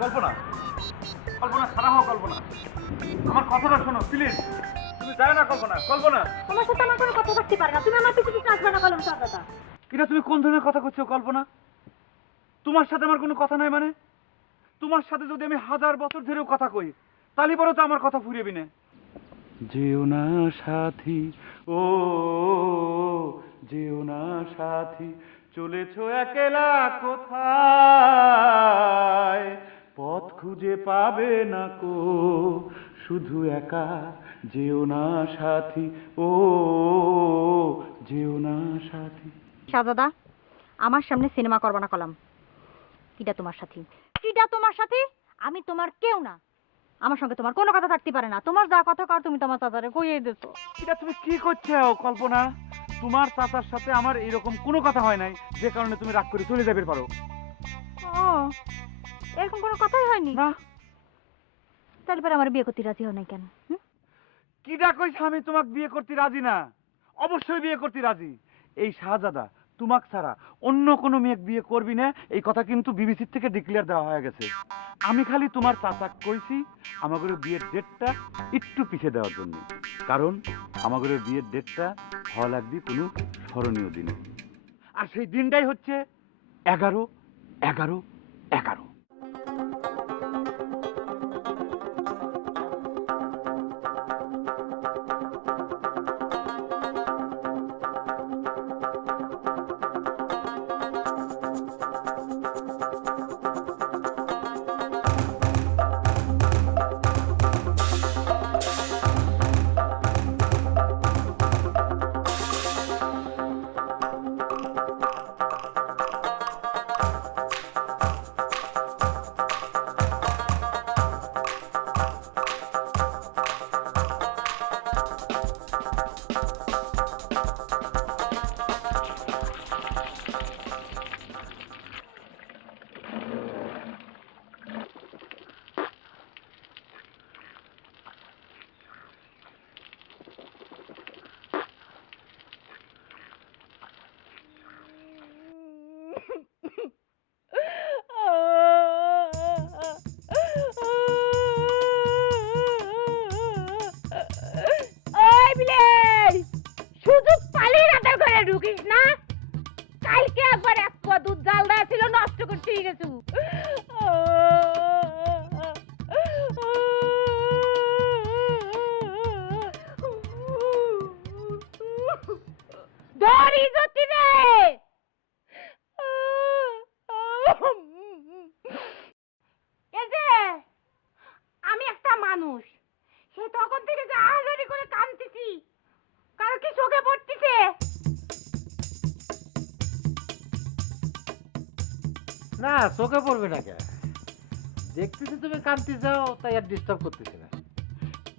কল্পনা, কল্পনা ছাড়া হও। কল্পনা, আমার কথাটা শোনো প্লিজ। তুমি জানো না কল্পনা, কল্পনা তোমার সাথে আমার কোনো কথা করতে পারে না, তুমি আমার পিছু পিছু আসবে না কলম সাদাটা। এটা তুমি কোন ধরনের কথা করছো কল্পনা? তোমার সাথে আমার কোনো কথা নাই মানে? তোমার সাথে যদি আমি 1000 বছর ধরেও কথা কই, তাহলে পরেও তো আমার কথা ফুরিয়ে না। যেও না সাথী, ও যেও না সাথী, চলেছো একলা কোথায়, পথ খুঁজে পাবে না কো, শুধু একা। যেও না সাথী, ও যেও না সাথী। শাহজাদা, আমার সামনে সিনেমা করবা না কলাম। কিটা তোমার সাথী? কিটা তোমার সাথী? আমি তোমার কেউ না। আমার সঙ্গে তোমার কোনো কথা থাকতে পারে না। তোমার যা কথা কর তুমি তোমার চাচারে কইয়ে দিছো। এটা তুমি কি করছো কল্পনা? তোমার চাচার সাথে আমার এরকম কোনো কথা হয় নাই যে কারণে তুমি রাগ করে চলে যাবে পারো। ও, এরকম কোনো কথাই হয়নি? না। তাহলে পরে আমার বিয়ে করতে রাজি হও নাই কেন? কিডা কইছে আমি তোমাকে বিয়ে করতে রাজি না? অবশ্যই বিয়ে করতে রাজি। এই শাহজাদা তোমাক ছাড়া অন্য কোনো মেয়ে বিয়ে করবি না, এই কথা কিন্তু বিবিসির থেকে ডিক্লেয়ার দেওয়া হয়ে গেছে। আমি খালি তোমার চাচাক কইছি আমাদের বিয়ের ডেটটা একটু পিছিয়ে দেওয়ার জন্য, কারণ আমাদের বিয়ের ডেটটা হওয়া লাগবে কোনো স্মরণীয় দিনে। আর সেই দিনটাই হচ্ছে 11/11/11। ওই বিলাই, সুযোগ পালিয়ে রাতের ঘরে ঢুকিস না। কালকে একবার এক পা দুধ জাল দেওয়া ছিল, নষ্ট করতে গেছু। ধরি জ্যোতি রে। এই যে আমি একটা মানুষ, সে তখন থেকে যে আহাজারি করে কাঁদতেছি, কারো কি চোখে পড়তেছে? না, চোখে পড়বে না কে? দেখতেছি তুমি কাঁদতে যাও, তাই আর ডিস্টার্ব করতেছি না।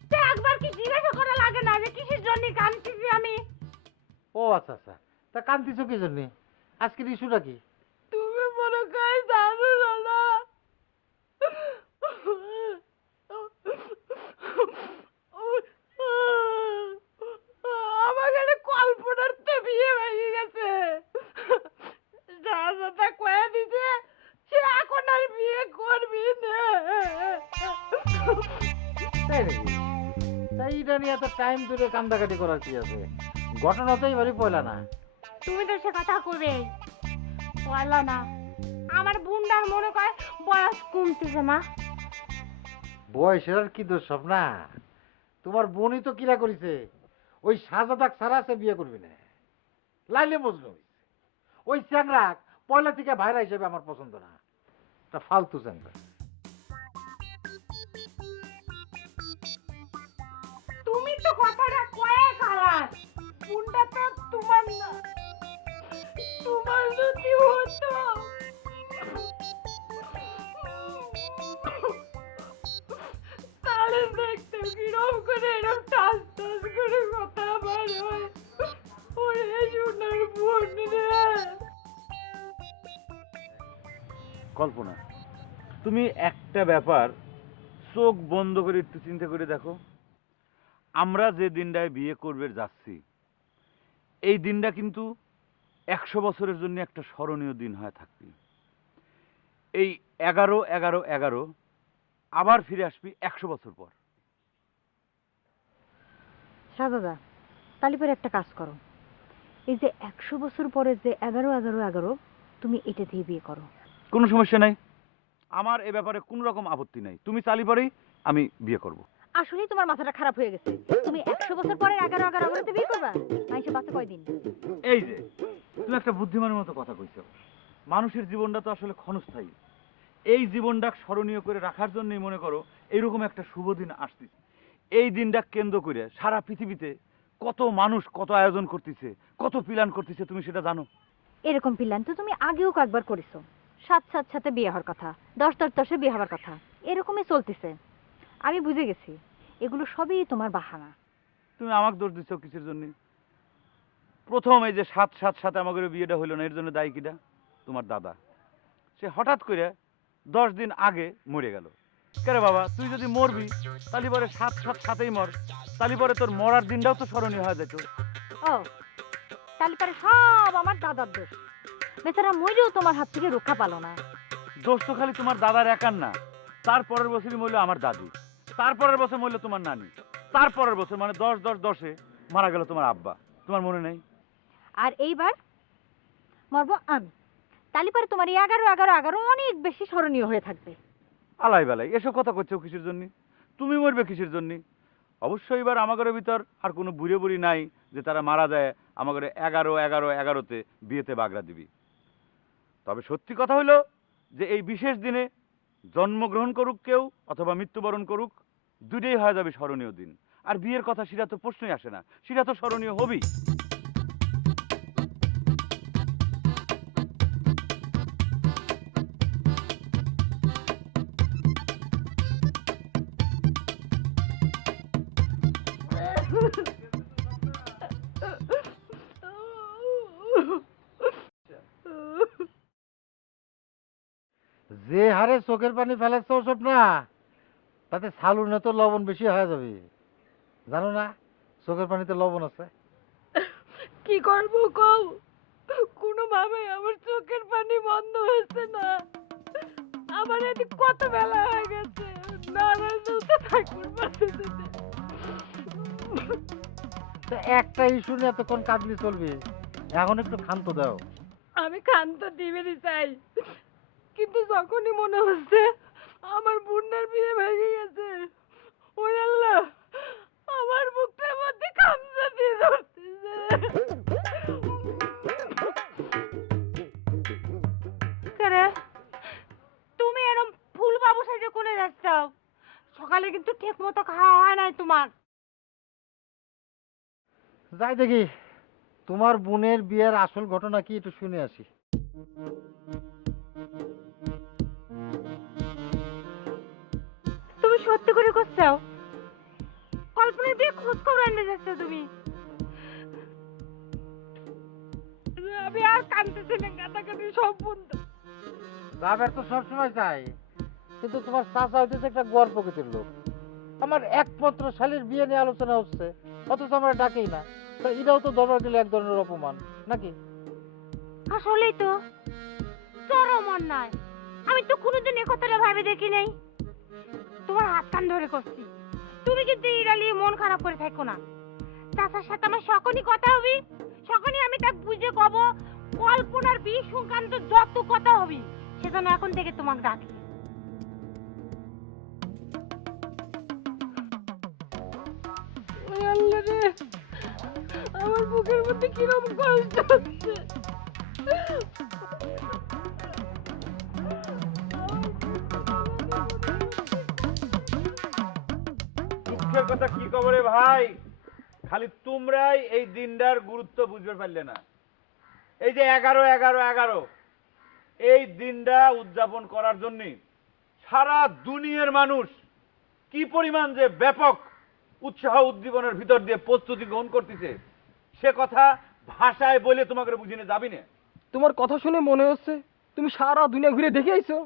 তে একবার কি জিজ্ঞাসা করা লাগে না যে কিসের জন্য কাঁদতেছি আমি? ও আচ্ছা আচ্ছা, তা কাঁদতেছো কি জন্যে? আজকের ইস্যুটা কি? তুমি মনে হয় জানো না। আমার কাছে কল্পনার তো বিয়ে হয়ে গেছে। যা যা কয়ে দিছে, সে এখন আর বিয়ে করবি না। তাই নাকি? তাই এটা নিয়ে এত টাইম ধরে কান্দাকাটি করার কি আছে? ঘটনা তো এবারই পয়লা না। তুমি তো সে কথা কবে বললো না। আমার বুন্ডার মনে করে বয়স কমতেছে না। বয়সের আর কি দোষ সব না? তোমার বোনই তো কিরা করেছে, ওই সাজাদাক ছাড়া সে বিয়ে করবি না। লাইলে মজনু হইছে। ওই চ্যাংরা পয়লা থেকে ভাইরা হিসেবে আমার পছন্দ না, তা ফালতু চ্যাংরা। তুমি তো কথাটা কয়ে খারাপ। বুন্ডা তো তোমার না, তোমার যদি হতো তাহলে দেখতে কিরম করে এরকম টাস টাস করে কথা বার হয়। ওরে সোনার বোন রে। কল্পনা, তুমি একটা ব্যাপার চোখ বন্ধ করে একটু চিন্তা করে দেখো। আমরা যে দিনটায় বিয়ে করবে যাচ্ছি, এই দিনটা কিন্তু 100 বছরের জন্য একটা স্মরণীয় দিন হয়ে থাকবি। এই 11-11-11 আবার ফিরে আসবি 100 বছর পর। শাহজাদা, তাহলে পরে একটা কাজ করো, এই যে 100 বছর পরে যে 11-11-11 তুমি এটা দিয়ে বিয়ে করো। কোনো সমস্যা নাই, আমার এ ব্যাপারে কোনো রকম আপত্তি নাই। তুমি চালি পরেই আমি বিয়ে করব। আসলেই তোমার মাথাটা খারাপ হয়ে গেছে। তুমি 100 বছর পরে 11-11-11 বিয়ে করবা? মাইসে বাচ্চা কয়দিন? এই যে তুমি একটা বুদ্ধিমানের মতো কথা কইছো। মানুষের জীবনটা তো আসলে ক্ষণস্থায়ী। এই জীবনটা স্মরণীয় করে রাখার জন্যই মনে করো এইরকম একটা শুভ দিন আসতেছে। এই দিনটা কেন্দ্র করে সারা পৃথিবীতে কত মানুষ কত আয়োজন করতেছে, কত প্ল্যান করতেছে, তুমি সেটা জানো? এরকম প্ল্যান তো তুমি আগেও কয়েকবার করেছো। 7 সাথে বিয়ে হওয়ার কথা, 10 বিয়ে হওয়ার কথা, এরকমই চলতেছে। আমি বুঝে গেছি এগুলো সবই তোমার বাহানা। তুমি আমাকে দোষ দিচ্ছ কিসের জন্য? প্রথম এই যে 7 সাথে আমাদের বিয়েটা হইলো না, এর জন্য দায়ী কিটা? তোমার দাদা। সে হঠাৎ করে 10 দিন আগে মরে গেল। কেরে বাবা, তুই যদি মরবি তাহলে পরে 7 সাথেই মর, তাহলে পরে তোর মরার দিনটাও তো স্মরণীয় হয়ে যেত। ও, তাহলে পরে সব আমার দাদার দোষ। বেচারা মরেও তোমার হাত থেকে রক্ষা পালো না। দোষ তো খালি তোমার দাদার একার না, তারপরের বছরই মরলো আমার দাদি, তারপরের বছর মরলো তোমার নানি, তারপরের বছর মানে 10-10-10-এ মারা গেল তোমার আব্বা। তোমার মনে নেই? আর এইবার মরবো আমি। তাহলে পরে তোমার এই 11-11-11 অনেক বেশি স্মরণীয় হয়ে থাকবে। আলাই বেলাই এসব কথা করছো কিসের জন্য? তুমি মরবে কিসের জন্য? অবশ্যই এবার আমাদের ভিতর আর কোনো বুড়ে বুড়ি নাই যে তারা মারা যায় আমাদের 11-11-11-তে বিয়েতে বাগড়া দিবি। তবে সত্যি কথা হলো যে এই বিশেষ দিনে জন্মগ্রহণ করুক কেউ অথবা মৃত্যুবরণ করুক, দুটোই হয়ে যাবে স্মরণীয় দিন। আর বিয়ের কথা সেটা তো প্রশ্নই আসে না, সেটা তো স্মরণীয় হবেই। যে হারে চোখের পানি ফেলাচ্ছ ওসব না, তাতে সালুনে তো লবণ বেশি হয়ে যাবে। জানো না চোখের পানিতে লবণ আছে? কি করবো কও, কোনোভাবে আমার চোখের পানি বন্ধ হচ্ছে না। আমার এদিক কত বেলা হয়ে গেছে, নারাজ হতে ঠাকুর পারতেছে না। তো একটা ইস্যু নিয়ে এতক্ষণ কাঁদলে চলবে? এখন একটু ক্ষান্ত দাও। আমি ক্ষান্ত দিবেরই চাই, কিন্তু যখনই মনে হচ্ছে আমার বোনের বিয়ে ভেঙে গেছে, ওই আল্লাহ আমার বুকটার মধ্যে খামচা দিয়ে ধরতেছে। কেরে, তুমি এরকম ফুল বাবু সাজে কোনে যাচ্ছ? সকালে কিন্তু ঠিক মতো খাওয়া হয় নাই তোমার। যাই দেখি তোমার বোনের বিয়ের আসল ঘটনা কি একটু শুনে আসি। তুমি সত্যি করে করছো? কল্পনার বিয়ে খোঁজ খবর এনে যাচ্ছ তুমি? আমি আর কাঁদতেছি না, কাঁদাকাটি সব বন্ধ। যাবার তো সবসময় চাই, কিন্তু তোমার চাচা হইতেছে একটা গড় প্রকৃতির লোক। আমার একমাত্র শালীর বিয়ে নিয়ে আলোচনা হচ্ছে, অথচ আমরা ডাকেই না। তো এটাও তো ধরা দিলে এক ধরনের অপমান নাকি? আসলেই তো চরম অন্যায়। আমি তো কোনোদিন এ কথাটা ভাবে দেখি নাই। তোমার হাত কান ধরে করছি, তুমি কিন্তু ইরালি মন খারাপ করে থাকো না। চাচার সাথে আমার সকলই কথা হবি, সকলই আমি তাকে বুঝে কব। কল্পনার বিয়ে সংক্রান্ত যত কথা হবি সেজন্য এখন থেকে তোমাকে ডাকি। ওই আল্লাহ রে, আমার বুকের মধ্যে কিরকম কষ্ট হচ্ছে। দুঃখের কথা কি খবরে ভাই, খালি তোমরাই এই দিনটার গুরুত্ব বুঝতে পারলে না। এই যে 11-11-11 এই দিনটা উদযাপন করার জন্য সারা দুনিয়ার মানুষ কি পরিমাণ যে ব্যাপক উৎসাহ উদ্দীপনের ভিতর দিয়ে প্রস্তুতি গ্রহণ করতেছে, সে কথা ভাষায় বলে তোমাকে বুঝিয়ে যাবি না। তোমার কথা শুনে মনে হচ্ছে তুমি সারা দুনিয়া ঘুরে দেখে আইছো।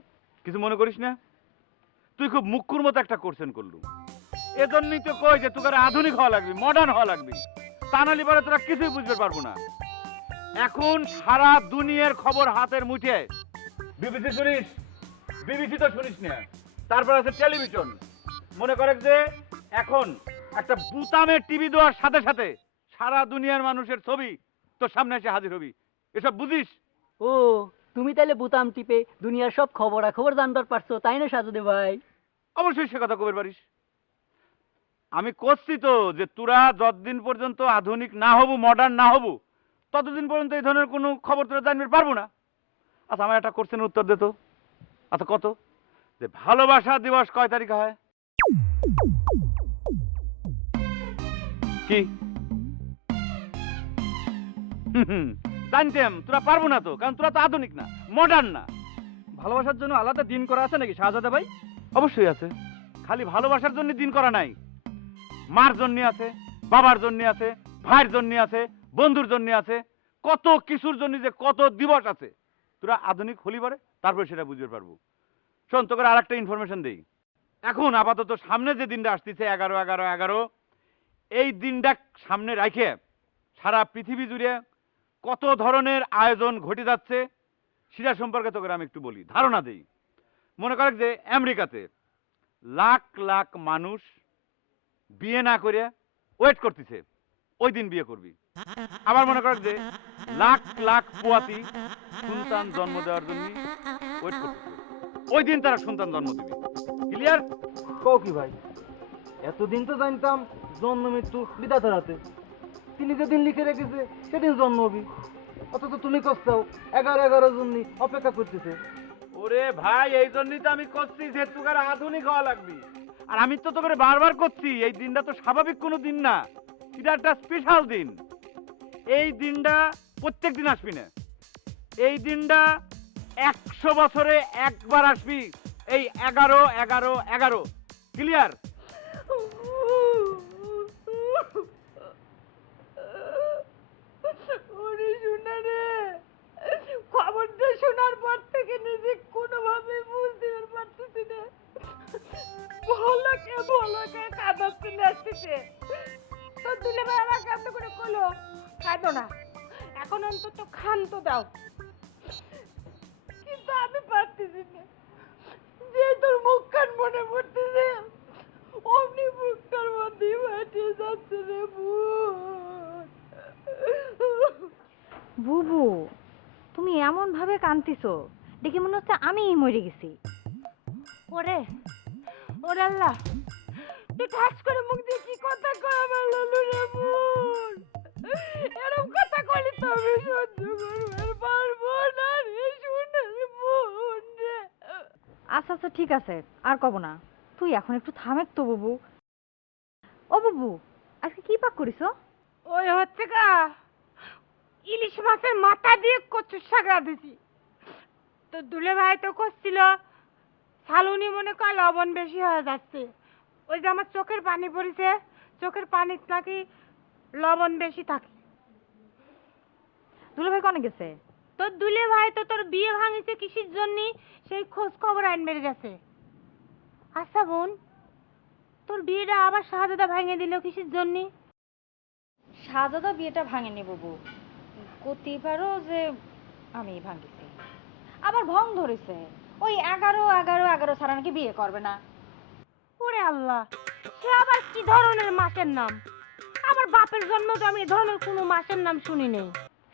কিছু মনে করিস না? তুই খুব মুখ্যুর মতো একটা কোশ্চেন করলু। এজন্যই তো কই যে তোকে আধুনিক হওয়া লাগবে, মডার্ন হওয়া লাগবে, তা নাহলে পরে তোরা কিছুই বুঝতে পারবো না। এখন সারা দুনিয়ার খবর হাতের মুঠে। বিবিসি শুনিস? বিবিসি তো শুনিস না। তারপর আছে টেলিভিশন। মনে করে যে এখন একটা বুতামে টিভি দেওয়ার সাথে সাথে সারা দুনিয়ার মানুষের ছবি তোর সামনে এসে হাজির হবি। এসব বুঝিস? ও তুমি তাহলে বুতাম টিপে দুনিয়ার সব খবর জানতে পারছো, তাই না সাজুদে ভাই? অবশ্যই সে কথা কবে পারিস। আমি করছি তো যে তোরা যতদিন পর্যন্ত আধুনিক না হবু, মডার্ন না হবু, ততদিন পর্যন্ত এই ধরনের কোনো খবর তোরা জানতে পারবো না। আচ্ছা আমার একটা কোশ্চেনের উত্তর দে তো। আচ্ছা কত যে ভালোবাসা দিবস কয় তারিখে হয়? কি জানতাম তোরা পারবো না তো, কারণ তোরা তো আধুনিক না, মডার্ন না। ভালোবাসার জন্য আলাদা দিন করা আছে নাকি শাহজাদা ভাই? অবশ্যই আছে। খালি ভালোবাসার জন্য দিন করা নাই, মার জন্য আছে, বাবার জন্য আছে, ভাইয়ের জন্য আছে, বন্ধুর জন্য আছে, কত কিছুর জন্য যে কত দিবস আছে। তোরা আধুনিক হলি পারে তারপর সেটা বুঝতে পারবো। শোন তোকে আর একটা ইনফরমেশন দেই। এখন আপাতত সামনে যে দিনটা আসতেছে 11/11/11, এই দিনটা সামনে রাখে সারা পৃথিবী জুড়ে কত ধরনের আয়োজন ঘটে যাচ্ছে সেটা সম্পর্কে তোকে আমি একটু বলি, ধারণা দেই। মনে করে যে আমেরিকাতে লাখ লাখ মানুষ বিয়ে না করে ওয়েট করতেছে ওই দিন বিয়ে করবি। আবার মনে কর যে লাখ লাখ পোয়াতি সন্তান জন্ম দেওয়ার জন্য ওয়েট করতেছে, ওই দিন তারা সন্তান জন্ম দিবে। ক্লিয়ার? কও কি ভাই, এতদিন তো জানতাম জন্ম মৃত্যু বিধাতার হাতে। তিনি যেদিন লিখে রেখেছে সেদিন জন্ম হবি, অথচ তুমি কষ্টাও 11/11 জন্য অপেক্ষা করতেছে। ওরে ভাই এই জন্যই তো আমি করছি যে তোকে আধুনিক হওয়া লাগবে। আর আমি তো তোকে বারবার করছি এই দিনটা তো স্বাভাবিক কোনো দিন না, এটা একটা স্পেশাল দিন। এই দিনটা প্রত্যেক দিন আসবি না, এই দিনটা 100 বছরে একবার আসবি। এই 11/11/11। ক্লিয়ার? ওরে শোনা রে, খবরটা শোনার পর থেকে নিজে কোনোভাবে বুঝতে পারতেছি না। ভোলাকে কাঁদাচ্ছে নাচতেছে। তো দুলে ভাই আমার কান্দ করে কলো, কাঁদো না, এখন অন্তত ক্ষান্ত দাও। কিন্তু আমি পারতেছি না, যে তোর মুখ কান মনে পড়তেছে অমনি মুখটার মধ্যে ফাটিয়ে যাচ্ছে রে ভূত। বুবু, তুমি এমন ভাবে কাঁদতেছো দেখে মনে হচ্ছে আমিই মরে গেছি। ওরে ওরে আল্লাহ, তুই ঠাস করে মুখ দিয়ে কি কথা কয় আমার লালু রে বোন। এরকম কথা কইলে তো আমি সহ্য করতে পারবো না রে সোনার বোন রে। আচ্ছা আচ্ছা ঠিক আছে, আর কব না। তুই এখন একটু থামেক তো বুবু। ও বুবু, আজকে কি পাক করিছো? ওই হচ্ছে গা ইলিশ মাছের মাথা দিয়ে কচুর শাক রাঁধেছি। তো দুলে ভাই তো করছিল শালুনি মনে কর লবণ বেশি হয়ে যাচ্ছে। ওই যে আমার চোখের পানি পড়েছে, চোখের পানির নাকি লবণ বেশি থাকে। দুলা ভাই কনে গেছে? তোর দুলে ভাই তো তোর বিয়ে ভাঙিছে কিসের জন্য সেই খোঁজ খবর আনবে গেছে। আচ্ছা বোন, তোর বিয়েটা আবার শাহজাদা ভাঙে দিল কিসের জন্য? শাহজাদা বিয়েটা ভাঙেনি বুবু, করতে পারো যে আমি ভাঙিছি। আবার ভং ধরেছে ওই 11/11/11 ছাড়া নাকি বিয়ে করবে না। ওরে আল্লাহ, সে আবার কি ধরনের মাসের নাম? আমার বাপের জন্ম তো আমি এ ধরনের কোনো মাসের নাম শুনি নেই।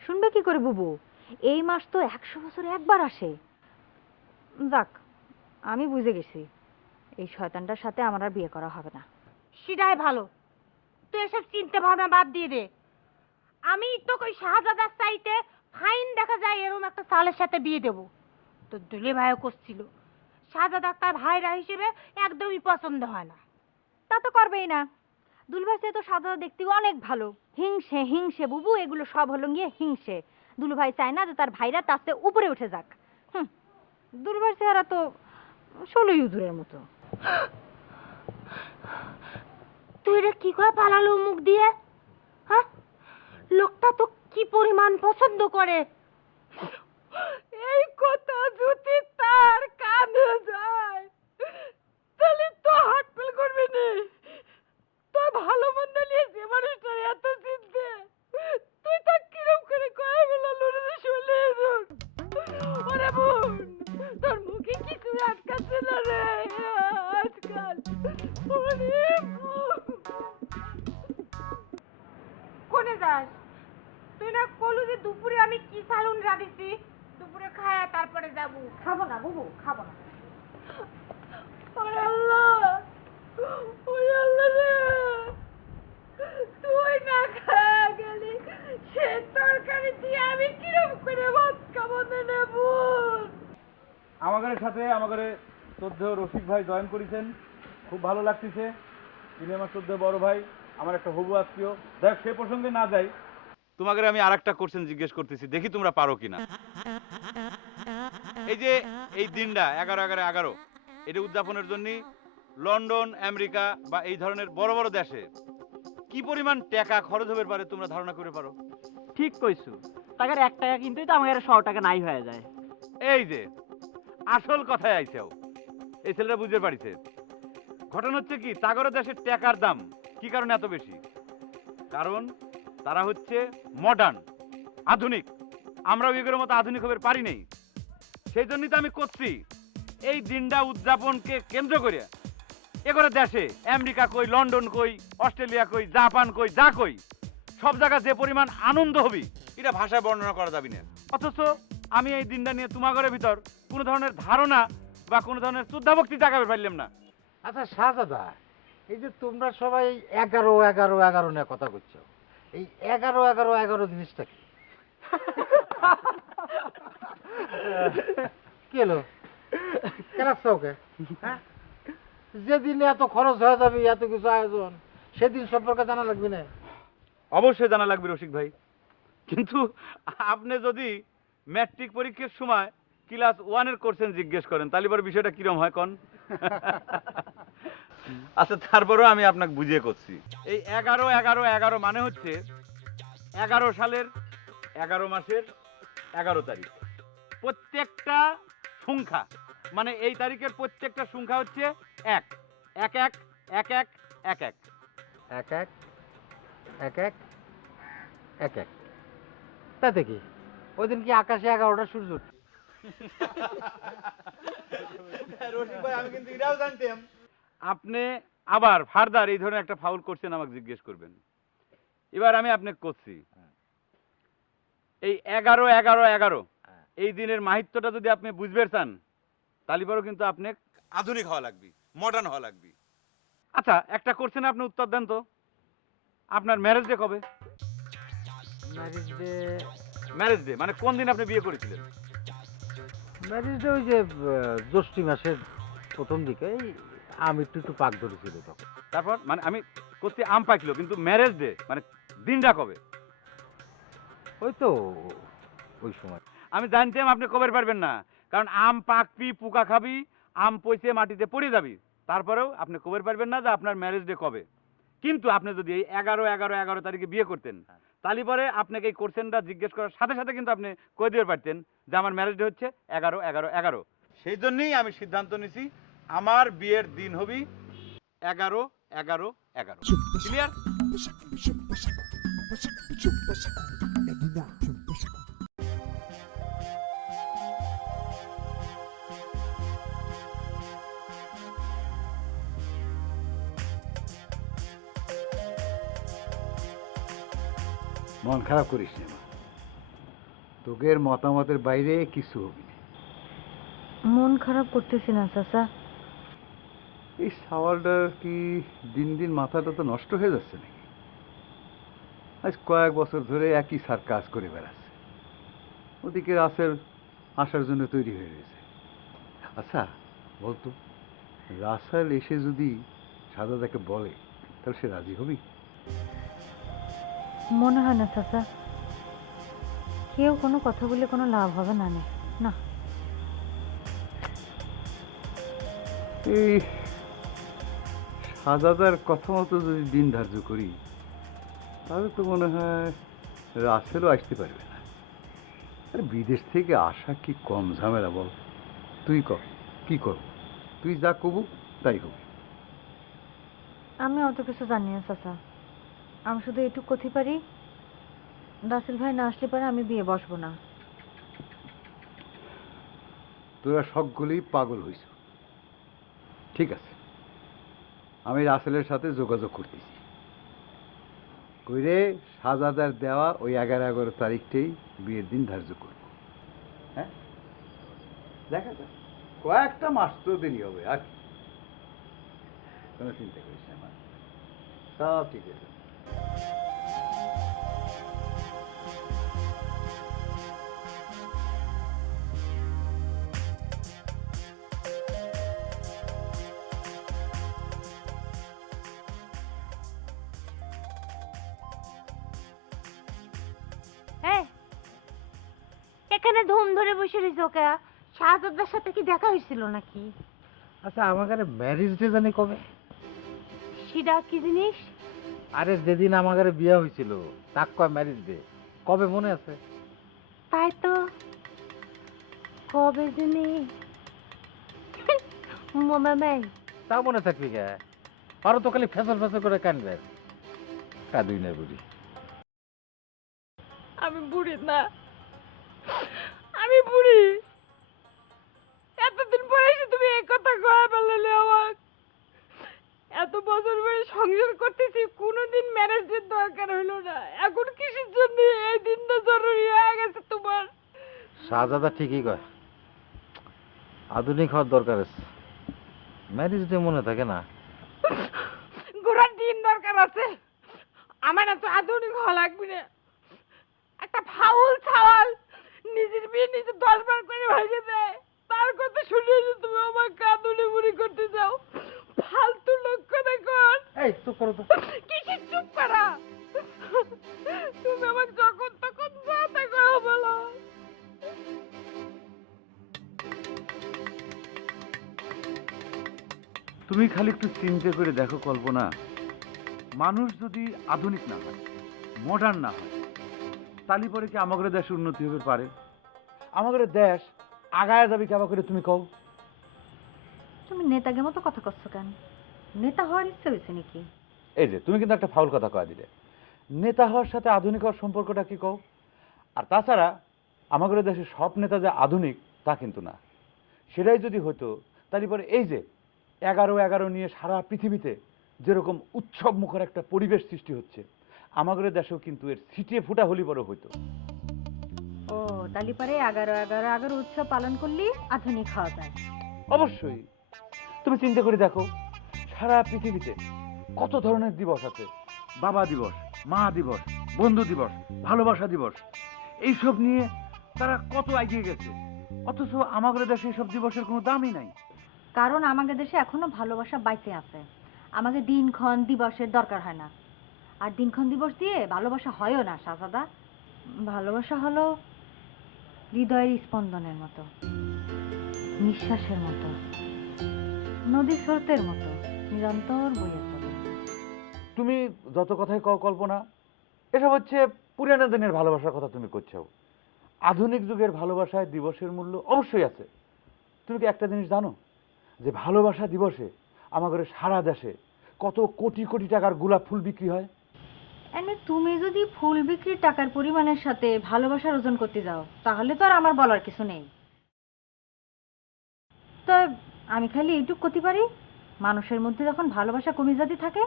শুনবে কি করে বুবু, এই মাস তো 100 বছরে একবার আসে। যাক, আমি বুঝে গেছি এই শয়তানটার সাথে আমার আর বিয়ে করা হবে না। সেটাই ভালো, তুই এসব চিন্তা ভাবনা বাদ দিয়ে দে। আমি তোকে ওই শাহজাদার চাইতে ফাইন দেখা যায় এরকম একটা সালের সাথে বিয়ে দেব। তো দুলে ভাইও করছিল, শাহজাদা তার ভাইরা হিসেবে একদমই পছন্দ হয় না। তা তো করবেই না। দুলভাই সে তো সাজাদা দেখতে অনেক ভালো। হিংসে হিংসে বুবু, এগুলো সব হলো গিয়ে হিংসে। দুলভাই চায় না যে তার ভাইরা তার চেয়ে উপরে উঠে যাক। দুলভাই চেহারা তো 16 ইউজুরের মতো। তুই রে কি করে পালালো মুখ দিয়ে? হ্যাঁ, লোকটা তো কি পরিমাণ পছন্দ করে। এই কথা যদি তার কানে যায় তাহলে তো হাট ফেল করবে না। তোর ভালো মন্দ নিয়ে যে মানুষটার এত চিনতে, তুই তা কিরম করে কয়ে ফেলালো বোন তোর মুখে কিছু আটকাচ্ছে না রে আজকাল ওরে বোন। কোনে যাস তুই না কলু যে দুপুরে আমি কি সালুন রাঁধিছি দুপুরে খায়া তারপরে যাবো। খাবো না বুবু, খাবো না। ওরে আল্লাহ ওরে আল্লাহ রে তুই না খায়া গেলি সে তরকারি দিয়ে আমি কিরম করে ভাত খাবো না বোন। আমাদের সাথে আমাদের শ্রদ্ধেয় রফিক ভাই জয়েন করেছেন, খুব ভালো লাগতেছে। তিনি আমার শ্রদ্ধেয় বড় ভাই, আমার একটা হবু আত্মীয়। দেখ সে প্রসঙ্গে না যাই, তোমাকে আমি আরেকটা কোশ্চেন জিজ্ঞেস করতেছি, দেখি তোমরা পারো কিনা। এই যে এই দিনটা 11/11/11 এটা উদযাপনের জন্য লন্ডন, আমেরিকা বা এই ধরনের বড় বড় দেশে কি পরিমাণ টাকা খরচ হবে পারে তোমরা ধারণা করে পারো? ঠিক কইছো, টাকার 1 টাকা কিনতেই তো আমার 100 টাকা নাই হয়ে যায়। এই যে আসল কথায় আইছেও, এই ছেলেটা বুঝতে পারিছে। ঘটনা হচ্ছে কি, তাগর দেশের টাকার দাম কি কারণে এত বেশি? কারণ তারা হচ্ছে মডার্ন, আধুনিক। আমরা ওইগুলোর মতো আধুনিক হতে পারি নেই। সেই জন্যই তো আমি করছি এই দিনটা উদযাপনকে কেন্দ্র করে এগুলো দেশে আমেরিকা কই, লন্ডন কই, অস্ট্রেলিয়া কই, জাপান কই, যা কই সব জায়গা যে পরিমাণ আনন্দ হবি এটা ভাষায় বর্ণনা করা যাবে না। অথচ আমি এই দিনটা নিয়ে তোমাগরের ভিতর কোনো ধরনের ধারণা বা কোনো ধরনের শ্রদ্ধাভক্তি জাগাবে পারলাম না। আচ্ছা শাহজাদা, এই যে তোমরা সবাই 11/11/11 নিয়ে কথা করছো, এই 11/11/11 জিনিসটা কি? কি হলো, কেন ওকে? হ্যাঁ, যেদিন এত খরচ হয়ে যাবে, এত কিছু আয়োজন, সেদিন সম্পর্কে জানা লাগবে না? অবশ্যই জানা লাগবে রসিক ভাই, কিন্তু আপনি যদি ম্যাট্রিক পরীক্ষার সময় ক্লাস 1-এর কোশ্চেন জিজ্ঞেস করেন তাহলে পরে বিষয়টা কিরম হয় কন? আচ্ছা তারপরেও আমি আপনাকে বুঝিয়ে করছি। এই 11/11/11 মানে হচ্ছে 11 সালের 11 মাসের 11 তারিখ। প্রত্যেকটা সংখ্যা মানে এই তারিখের প্রত্যেকটা সংখ্যা হচ্ছে 1 1 1 1 1 1 1 এক এক এক এক এক এক। তাতে কি ওই দিন কি আকাশে 11টা সূর্য উঠে? আপনি আবার ফার্দার এই ধরনের একটা ফাউল করছেন আমাকে জিজ্ঞেস করবেন। এবার আমি আপনাকে করছি, এই 11/11/11 এই দিনের মাহাত্ম্যটা যদি আপনি বুঝবে চান তাহলে পরেও কিন্তু আপনি আধুনিক হওয়া লাগবে, মডার্ন হওয়া লাগবে। আচ্ছা একটা কোশ্চেনে আপনি উত্তর দেন তো, আপনার ম্যারেজ ডে কবে? Marriage day? ম্যারেজ ডে মানে কোন দিন আপনি বিয়ে করেছিলেন? ম্যারেজ ডে ওই যে জ্যৈষ্ঠ মাসের প্রথম দিকে, এই আমি একটু পাক ধরেছিল তখন। তারপর মানে আমি করছি আম পাকলো, কিন্তু ম্যারেজ ডে মানে দিনটা কবে? ওই তো ওই সময়। আমি জানতাম আপনি কবে পারবেন না, কারণ আম পাকবি, পোকা খাবি, আম পচে মাটিতে পড়ে যাবি, তারপরেও আপনি কবে পারবেন না যে আপনার ম্যারেজ ডে কবে। কিন্তু আপনি যদি এই 11/11/11 তারিখে বিয়ে করতেন তাহলে পরে আপনাকে এই কোশ্চেনটা জিজ্ঞেস করার সাথে সাথে কিন্তু আপনি কয়ে দিতে পারতেন যে আমার ম্যারেজ ডে হচ্ছে 11/11/11। সেই জন্যই আমি সিদ্ধান্ত নিছি আমার বিয়ের দিন হবে 11/11/11। ক্লিয়ার? মন খারাপ করিস না মা, তোদের মতামতের বাইরে কিছু হবি না। মন খারাপ করতেছি না চাচা। এই সাওয়ালটার কি দিন দিন মাথাটা তো নষ্ট হয়ে যাচ্ছে নাকি? আজ কয়েক বছর ধরে একই স্যার কাজ করে বেড়াচ্ছে, ওদিকে রাসেল আসার জন্য তৈরি হয়ে রয়েছে। আচ্ছা বলতো, রাসেল এসে যদি সাদাদাকে বলে তাহলে সে রাজি হবি? মনে হয় না চাচা, কেউ কোনো কথা বলে কোনো লাভ হবে না। না এই সাদাদার কথা মতো যদি দিন ধার্য করি তাহলে তো মনে হয় রাসেলও আসতে পারবে না। আরে বিদেশ থেকে আসা কি কম ঝামেলা বল? তুই কর, কি কর, তুই যা কবু তাই হবে। আমি অত কিছু জানি না চাচা, আমি শুধু এটুকু কথি পারি, রাসেল ভাই না আসলে পারে আমি বিয়ে বসবো না। তোরা সকলেই পাগল হইছ। ঠিক আছে, আমি রাসেলের সাথে যোগাযোগ করতেছি, কইরে সাজাদার দেওয়া ওই 11 তারিখটাই বিয়ের দিন ধার্য করব। হ্যাঁ, দেখা যাক, কয়েকটা মাস তো দেরি হবে, আর কি। কোনো চিন্তা করিস না মা, সব ঠিক আছে। এখানে ধুম ধরে বসে রয়েছে ওকে, শাহজাদার সাথে কি দেখা হয়েছিল নাকি? আচ্ছা আমাদের ম্যারেজ ডে জানি কবে? সেটা কি জিনিস? আরে যেদিন আমাদের বিয়ে হয়েছিল তাক কয় ম্যারেজ ডে, কবে মনে আছে? তাই তো, কবে জানি মনে নাই। তা মনে থাকবি কে? পারো তো খালি ফেসল ফেসল করে কানবে, কাঁদুই না বুড়ি। আমি বুড়ি না, আমি বুড়ি। এতদিন পরে এসে তুমি এই কথা কয়ে ফেললে আমার। এত বছর ধরে সংসার করতেছি, কোনোদিন ম্যারেজের দরকার হলো না, এখন কিসের জন্য এই দিনটা জরুরি হয়ে গেছে তোমার? শাহজাদা ঠিকই কয়, আধুনিক হওয়ার দরকার আছে, ম্যারেজ ডে মনে থাকে না। ঘোরার দিন দরকার আছে, আমার এত আধুনিক হওয়া লাগবে না। একটা ফাউল ছাওয়াল নিজের বিয়ে নিজে 10 বার করে ভাঙে দেয়, তার কথা শুনে যে তুমি আমার কাঁদুনি বুড়ি করতে যাও, ফালতু লক্ষ্য দেখো। এই চুপ করো তো। কিসের চুপ করা? তুমি আমার যখন তখন যা দেখো বলো। তুমি খালি একটু চিন্তা করে দেখো কল্পনা, মানুষ যদি আধুনিক না হয়, মডার্ন না হয়, তাহলে পরে কি আমাদের দেশে উন্নতি হবে পারে? আমাদের দেশ আগায় যাবে কেমন করে তুমি কও? তুমি নেতাকে মতো কথা করছো কেন? নেতা হওয়ার ইচ্ছে হয়েছে নাকি? এই যে তুমি কিন্তু একটা ফাউল কথা কয়া দিলে। নেতা হওয়ার সাথে আধুনিক হওয়ার সম্পর্কটা কি কও? আর তাছাড়া আমাদের দেশে সব নেতা যে আধুনিক তা কিন্তু না। সেটাই যদি হতো তাহলে পরে এই যে 11-11 নিয়ে সারা পৃথিবীতে যেরকম উৎসব মুখর একটা পরিবেশ সৃষ্টি হচ্ছে, আমাদের দেশেও কিন্তু এর ছিটিয়ে ফুটা হলি বড় হইতো। ও, তাহলে পরে 11-11 উৎসব পালন করলে আধুনিক হওয়া যায়। অবশ্যই, তুমি চিন্তা করে দেখো সারা পৃথিবীতে কত ধরনের দিবস আছে। বাবা দিবস, মা দিবস, বন্ধু দিবস, ভালোবাসা দিবস, এইসব নিয়ে তারা কত এগিয়ে গেছে, অথচ আমাদের দেশে এইসব দিবসের কোনো দামই নাই। কারণ আমাদের দেশে এখনো ভালোবাসা বাইচে আছে। আমাকে দিনক্ষণ দিবসের দরকার হয় না। আর দিনক্ষণ দিবস দিয়ে ভালোবাসা হয়ও না শাহজাদা। ভালোবাসা হলো হৃদয়ের স্পন্দনের মতো, নিঃশ্বাসের মতো, নদীর স্রোতের মতো নিরন্তর বয়ে চলে। তুমি যত কথাই কও কল্পনা, এসব হচ্ছে পুরানো দিনের ভালোবাসার কথা তুমি করছো। আধুনিক যুগের ভালোবাসায় দিবসের মূল্য অবশ্যই আছে। তুমি কি একটা জিনিস জানো যে ভালোবাসা দিবসে আমাদের সারা দেশে কত কোটি কোটি টাকার গোলাপ ফুল বিক্রি হয়? এমনি তুমি যদি ফুল বিক্রির টাকার পরিমাণের সাথে ভালোবাসার ওজন করতে যাও, তাহলে তো আর আমার বলার কিছু নেই। তো আমি খালি এইটুক করতে পারি, মানুষের মধ্যে যখন ভালোবাসা কমে যেতে থাকে,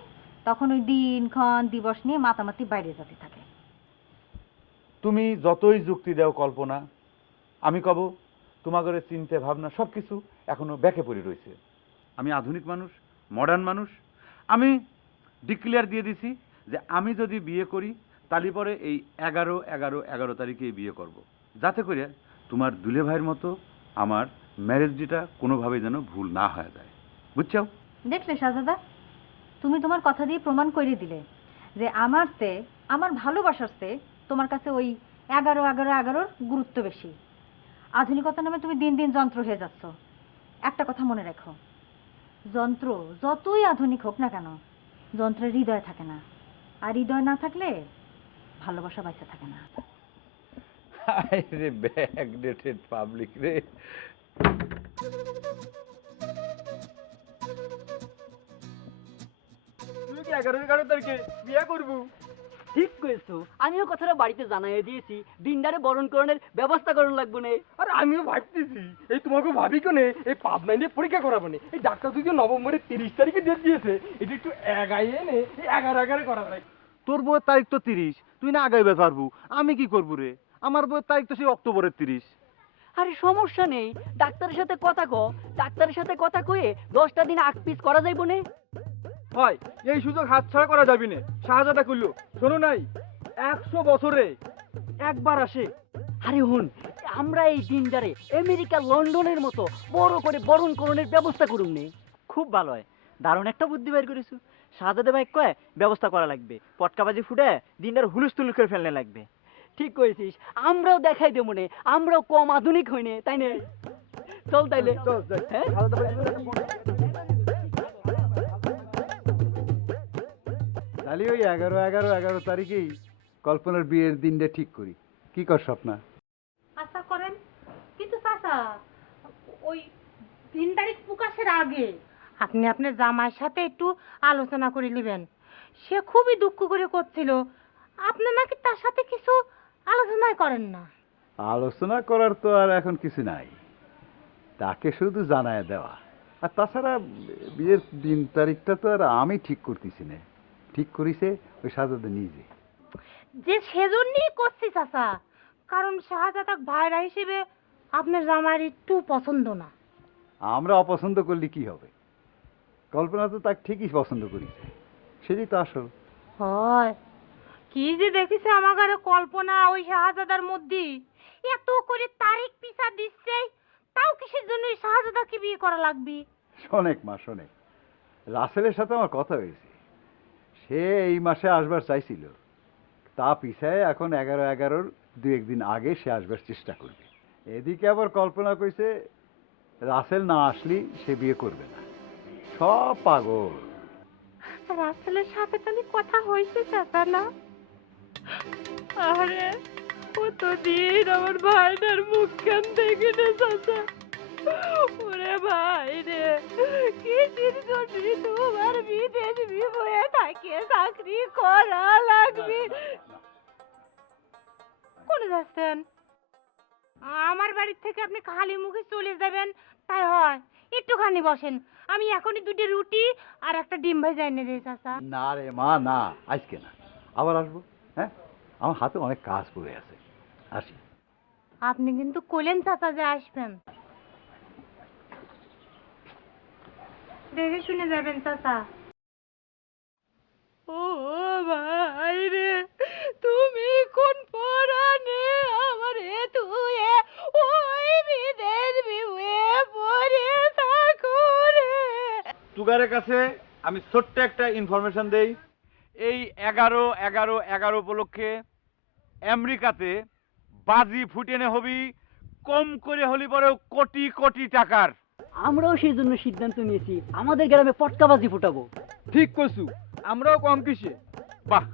তখন ওই দিনক্ষণ দিবস নিয়ে মাতামাতি বাইরে যেতে থাকে। তুমি যতই যুক্তি দাও কল্পনা, আমি কব তোমাদের চিন্তা ভাবনা সব কিছু এখনো ব্যাকে পড়ে রয়েছে। আমি আধুনিক মানুষ, মডার্ন মানুষ। আমি ডিক্লেয়ার দিয়ে দিছি যে আমি যদি বিয়ে করি তাহলে পরে এই 11-11-11 তারিখেই বিয়ে করব, যাতে করে তোমার দুলে ভাইয়ের মতো আমার ম্যারেজ ডেটা কোনোভাবে যেন ভুল না হয়ে যায়, বুঝছো? দেখলে শাহজাদা, তুমি তোমার কথা দিয়ে প্রমাণ করে দিলে যে আমার চেয়ে, আমার ভালোবাসার চেয়ে তোমার কাছে ওই 11-11-11 গুরুত্ব বেশি। আধুনিকতা নামে তুমি দিন দিন যন্ত্র হয়ে যাচ্ছ। একটা কথা মনে রাখো, যন্ত্র যতই আধুনিক হোক না কেন, যন্ত্রের হৃদয় থাকে না, আর হৃদয় না থাকলে ভালোবাসা বাইচে থাকে না। রে ব্যাকডেটেড পাবলিক রে। তুমি কি 11-11 তারিখে বিয়ে করবো? ঠিক কইছো, আমিও কথাটা বাড়িতে জানাই দিয়েছি, দিনটারে বরণকরণের ব্যবস্থা করুন লাগবো না। আর আমিও ভাবতেছি এই তোমাকে ভাবি কোনে এই 5 নিয়ে পরীক্ষা করাবো না। এই ডাক্তার যদি নভেম্বরের 30 তারিখে ডেট দিয়েছে, এটা একটু এগাই এনে এই 11 করা যায়। তোর বউয়ের তারিখ তো 30, তুই না আগাইবে পারবো, আমি কি করবো রে? আমার বউয়ের তারিখ তো সেই অক্টোবরের 30। আরে সমস্যা নেই, ডাক্তারের সাথে কথা ডাক্তারের সাথে কথা কয়ে 10টা দিন আগ পিস করা যাইব না। হয় এই সুযোগ হাতছাড়া করা যাবে না। শাহজাদা কইলো শোনো নাই 100 বছরে একবার আসে। আরে হুন, আমরা এই দিনটারে আমেরিকা লন্ডনের মতো বড় করে বরণকরণের ব্যবস্থা করুন নে। খুব ভালো হয়, দারুণ একটা বুদ্ধি বের করেছো। শাহজাদা ভাই কয় ব্যবস্থা করা লাগবে, পটকাবাজি ফুটে দিনটার হুলুস্থুল করে ফেললে লাগবে। ঠিক করেছিস, আমরাও দেখাই দেবো নে, আমরাও কম আধুনিক হইনে, তাই না? চল তাইলে। হ্যাঁ, তাহলে ওই 11 তারিখেই কল্পনার বিয়ের দিনটা ঠিক করি। কি কর স্বপ্না? আশা করেন, কিন্তু চাচা ওই 3 তারিখ প্রকাশের আগে আপনি আপনার জামাইয়ের সাথে একটু আলোচনা করে নেবেন। সে খুবই দুঃখ করে করছিল, আপনি নাকি তার সাথে কিছু আলোচনাই করেন না। আলোচনা করার তো আর এখন কিছু নাই, তাকে শুধু জানায় দেওয়া। আর তাছাড়া বিয়ের দিন তারিখটা তো আর আমি ঠিক করতেছি না, ঠিক করিছে ওই শাহজাদা নিজে। যে সেজন্যই করছি চাচা, কারণ শাহজাদা ভাইরা হিসেবে আপনার জামাইয়ের একটু পছন্দ না। আমরা অপছন্দ করলে কি হবে? কল্পনা তো তাকে ঠিকই পছন্দ করিছে, সেটাই তো আসল। হয় কি যে দেখেছে আমার ঘরে কল্পনা ওই শাহজাদার মধ্যে এত করে তারিখ পিছা দিচ্ছে, তাও কিসের জন্য ওই শাহজাদাকে বিয়ে করা লাগবে? শোনেক মা শোনেক, রাসেলের সাথে আমার কথা হয়েছে, সে এই মাসে আসবার চাইছিল, তা পিছায় এখন 11 2-1 দিন আগে সে আসবার চেষ্টা করবে। এদিকে আবার কল্পনা কইছে রাসেল না আসলি সে বিয়ে করবে না। সব পাগল। রাসেলের সাথে তাহলে কথা হয়েছে চাচা না? আরে কতদিন আমার ভাইটার মুখ কেন দেখি না চাচা। ওরে ভাই রে, কিসের জন্য তোমার বিদেশ বিভয়ে থাকে চাকরি করা লাগবে? কোনে যাচ্ছেন? আমার বাড়ির থেকে আপনি খালি মুখে চলে যাবেন তাই হয়? একটুখানি বসেন, আমি এখনই 2টি রুটি আর একটা ডিম ভাজা এনে দিই চাচা। না রে মা না, আজকে না, আবার আসবো। হ্যাঁ, আমার হাতে অনেক কাজ পড়ে আছে, আসি। আপনি কিন্তু কইলেন চাচা যে আসবেন, দেখে শুনে যাবেন চাচা। ও ভাই রে, তুমি কোন পরানে আমারে তুয়ে ওই বিদেশ বিয়ে পড়ে থাকো রে। তুগারের কাছে আমি ছোট্ট একটা ইনফরমেশন দেই। এই 11/11/11 উপলক্ষে আমেরিকাতে বাজি ফুটেনে হবি কম করে হলি পরেও কোটি কোটি টাকার। আমরাও সেই জন্য সিদ্ধান্ত নিয়েছি, আমাদের গ্রামে পটকাবাজি ফুটাবো। ঠিক কইছু, আমরাও কম কিসে। বাহ,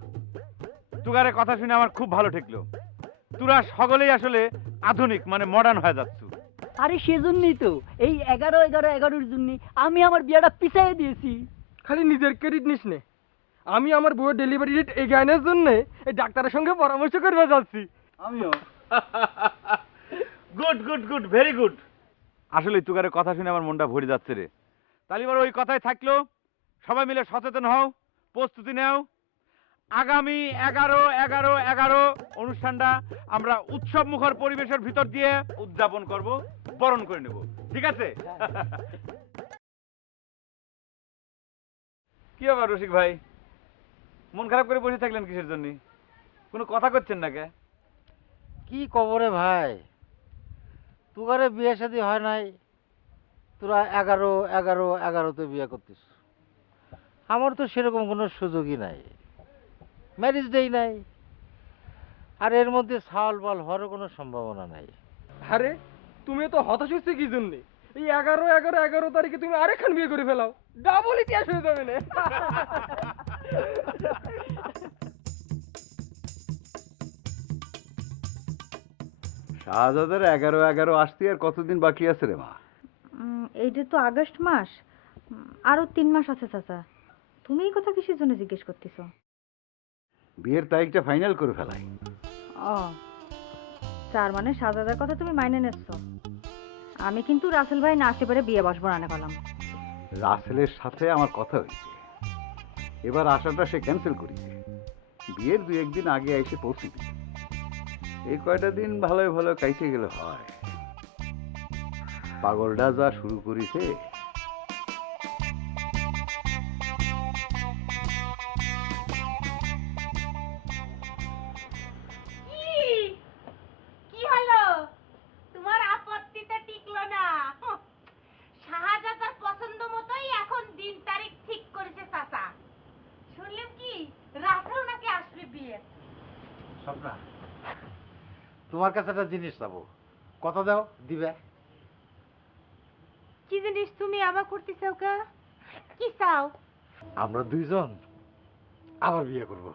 তুগারের কথা শুনে আমার খুব ভালো ঠেকলো। তোরা সকলেই আসলে আধুনিক মানে মডার্ন হয়ে যাচ্ছ। আরে সেজন্যই তো এই 11-11-11-এর জন্য আমি আমার বিয়েটা পিছাইয়ে দিয়েছি। খালি নিজের ক্রেডিট নিস নে। আমি আমার বউয়ের ডেলিভারি ডেট এগানোর জন্য এই ডাক্তারের সঙ্গে পরামর্শ করবে যাচ্ছি। আমিও। Good good good, very good. আসলে তুগারের কথা শুনে আমার মনটা ভরে যাচ্ছে রে। তাহলে এবার ওই কথাই থাকলো, সবাই মিলে সচেতন হও, প্রস্তুতি নাও। আগামী 11/11/11 অনুষ্ঠানটা আমরা উৎসব মুখর পরিবেশের ভিতর দিয়ে উদযাপন করব, বরণ করে নেব, ঠিক আছে? কি ব্যাপার রসিক ভাই, মন খারাপ করে বসে থাকলেন কিসের জন্য? কোনো কথা করছেন না কে? কি কবরে ভাই, তুগারে বিয়ে শাদী হয় নাই, তোরা 11/11/11-তে বিয়ে করতিস। আমার তো সেরকম কোনো সুযোগই নাই, ম্যারেজ ডেই নাই, আর এর মধ্যে সাল বাল হওয়ারও কোনো সম্ভাবনা নাই। আরে তুমি তো হতাশ হচ্ছে কি জন্যে? এই 11/11/11 তারিখে তুমি আরেকখান বিয়ে করে ফেলাও, ডাবল ইতিহাস হয়ে যাবে না। শাহজাদার 11 আসতে আর কতদিন বাকি আছে রে মা? এইটা তো আগস্ট মাস, আরো 3 মাস আছে চাচা। তুমি এই কথা কিসের জন্য জিজ্ঞেস করতেছো? বিয়ের তারিখটা ফাইনাল করে ফেলাই। ও তার মানে সাজাদার কথা তুমি মাইনে নিচ্ছ। আমি কিন্তু রাসেল ভাই না আসতে পারে বিয়ে বসবো না কলাম। রাসেলের সাথে আমার কথা হয়েছে, এবার আসাটা সে ক্যান্সেল করেছে। বিয়ের 2-1 দিন আগে এসে পৌঁছবি। এই কয়টা দিন ভালোই ভালো কাইতে গেলে হয়। পাগলটা যা শুরু করেছে। কি হলো তোমার আপত্তিতে টিকলো না? শাহজাদার পছন্দ মতোই এখন দিন তারিখ ঠিক করেছে চাচা। শুনলাম কি রাসেল নাকি আসবে বিয়ে। স্বপ্না, তোমার কাছে একটা জিনিস চাবো, কথা দাও দিবে? কি জিনিস তুমি আবার করতে চাও? কা কি চাও? আমরা দুইজন আবার বিয়ে করব।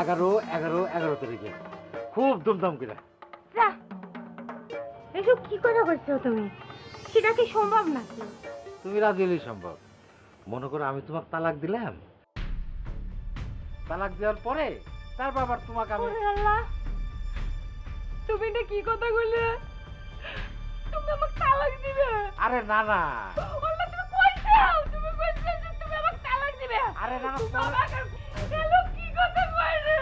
11 তারিখে খুব ধুমধাম করে। যা, এসব কি কথা করছো তুমি? সেটা কি সম্ভব নাকি? তুমি রাজি হলেই সম্ভব। মনে করো আমি তোমাকে তালাক দিলাম, তালাক দেওয়ার পরে তারপর আবার তোমাকে আমি। ওরে আল্লাহ, তুমি এটা কি কথা কইলে? তুমি আমাকে তালাক দিবে? আরে না না, আল্লাহ, তুমি কইছো? তুমি কইছো যে তুমি আমাকে তালাক দিবে? আরে না না, তুমি আমাকে এলো কি কথা কইলে?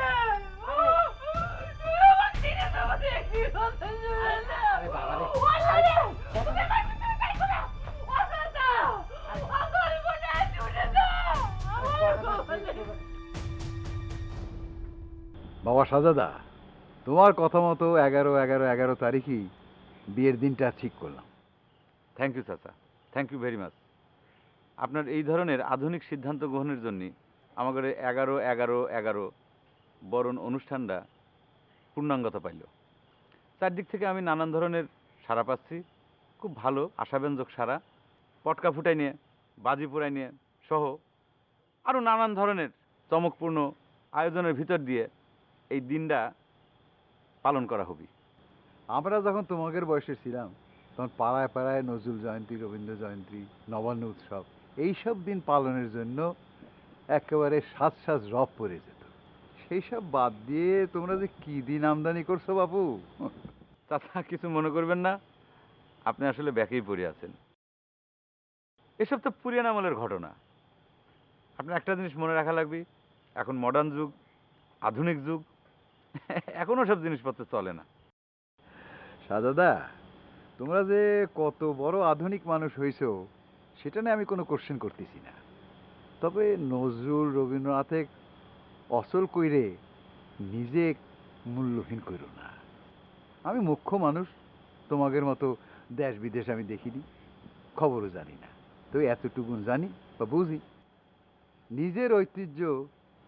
তুমি আমাকে দিনে দেবো দেখি কথা শুনে না। আরে বাবা রে, আল্লাহ রে, তুমি আমার পিছনে যাইছো না। ও চাচা, আমার মনে শুনে দাও। বাবা সাজাদা, তোমার কথা মতো 11 তারিখই বিয়ের দিনটা ঠিক করলাম। থ্যাংক ইউ চাচা, থ্যাংক ইউ ভেরি মাচ। আপনার এই ধরনের আধুনিক সিদ্ধান্ত গ্রহণের জন্য আমাদের 11-11-11 বরণ অনুষ্ঠানটা পূর্ণাঙ্গতা পাইল। চারদিক থেকে আমি নানান ধরনের সাড়া পাচ্ছি, খুব ভালো আশাব্যঞ্জক সাড়া। পটকা ফুটাই নিয়ে, বাজি পোড়াই নিয়ে সহ আরও নানান ধরনের চমকপূর্ণ আয়োজনের ভিতর দিয়ে এই দিনটা পালন করা হবে। আমরা যখন তোমাদের বয়সে ছিলাম তখন পাড়ায় পাড়ায় নজরুল জয়ন্তী, রবীন্দ্র জয়ন্তী, নবান্ন উৎসব এইসব দিন পালনের জন্য একেবারে সাজ সাজ রব পড়ে যেত। সেই সব বাদ দিয়ে তোমরা যে কি দিন আমদানি করছো বাবু! চাচা কিছু মনে করবেন না, আপনি আসলে ব্যাকেই পড়ে আছেন। এসব তো পুরান আমলের ঘটনা। আপনার একটা জিনিস মনে রাখা লাগবে, এখন মডার্ন যুগ, আধুনিক যুগ, এখনও সব জিনিসপত্র চলে না। সাজাদা, তোমরা যে কত বড় আধুনিক মানুষ হইছো সেটা নিয়ে আমি কোনো কোশ্চেন করতেছি না। তবে নজরুল, রবীন্দ্রনাথে অচল কইরে নিজে মূল্যহীন কইরো না। আমি মুখ্য মানুষ, তোমাদের মতো দেশ বিদেশ আমি দেখিনি, খবরও জানি না। তো এতটুকুন জানি বা বুঝি, নিজের ঐতিহ্য